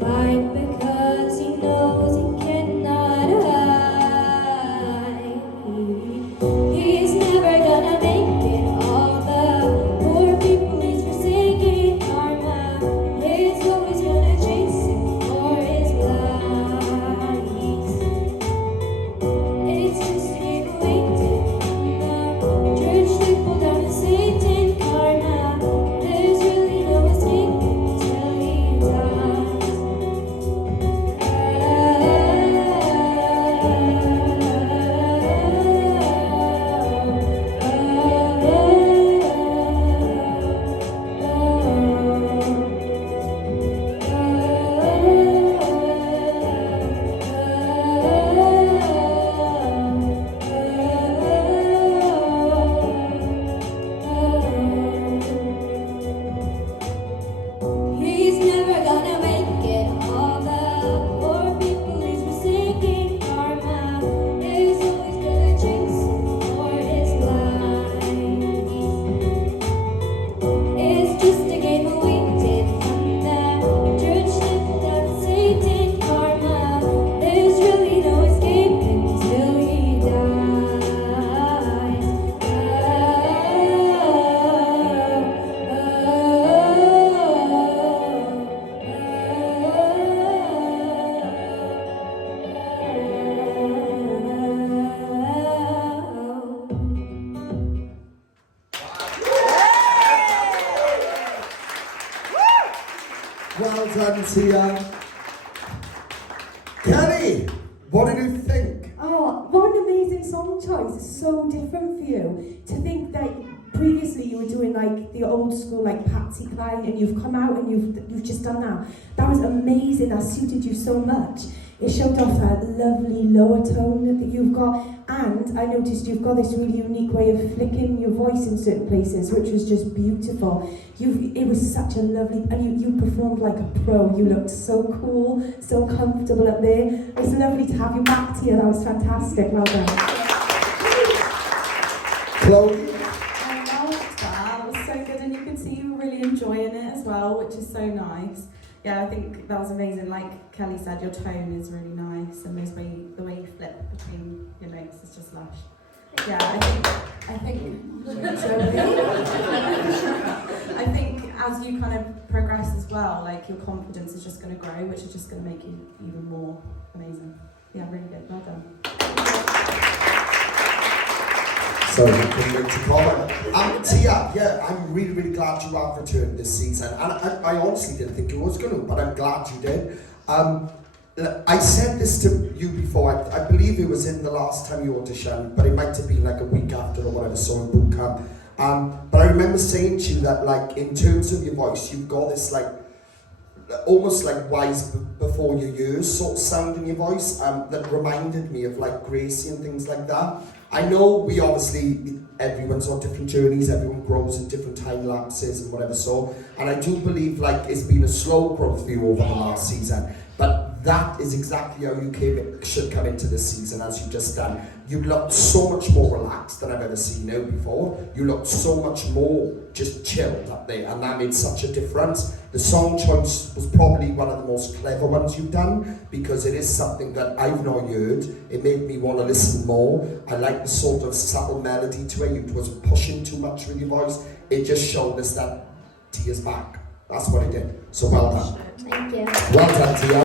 fight because he knows he cannot hide. He's never gonna make it. All the poor people he's forsaken karma. He's always gonna chase him for his lies. It's just a game waiting on the church to pull down and Satan karma. There's really no escaping till he dies. He's never gonna make it. All the poor people he's forsaken karma. He's always gonna chase him for his life. It's just a game of waiting on the church to down Satan karma. There's really no escaping till he dies. Well done, Tia. Kelly, what did you think? Oh, what an amazing song choice. It's so different for you. To think that previously you were doing like the old school like Patsy Cline and you've come out and you've just done that. That was amazing. That suited you so much. It showed off that lovely lower tone that you've got, and I noticed you've got this really unique way of flicking your voice in certain places, which was just beautiful. It was such a lovely, and you performed like a pro. You looked so cool, so comfortable up there. It was lovely to have you back, Tia. That was fantastic. Well done. Chloe? I loved that. It was so good, and you could see you were really enjoying it as well, which is so nice. Yeah, I think that was amazing. Like Kelly said, your tone is really nice, and the way you flip between your notes is just lush. Yeah, I think as you kind of progress as well, like your confidence is just going to grow, which is just going to make you even more amazing. Yeah, really good. Well done. So you can make to comment. Tia, yeah, I'm really, really glad you have returned this season. And I honestly didn't think you was going to, but I'm glad you did. I said this to you before, I believe it was in the last time you auditioned, but it might have been like a week after or whatever, so in boot camp. But I remember saying to you that like, in terms of your voice, you've got this like, almost like wise before your years sort of sound in your voice that reminded me of like Gracie and things like that. I know we obviously, everyone's on different journeys, everyone grows in different time lapses and whatever so, and I do believe like it's been a slow growth for you over the last season, but that is exactly how you should come into this season as you've just done. You looked so much more relaxed than I've ever seen you before. You looked so much more just chilled up there, and that made such a difference. The song choice was probably one of the most clever ones you've done, because it is something that I've not heard. It made me want to listen more. I like the sort of subtle melody to it. You wasn't pushing too much with your voice. It just showed us that Tia's back. That's what it did. So well done. Thank you. Well done, Tia.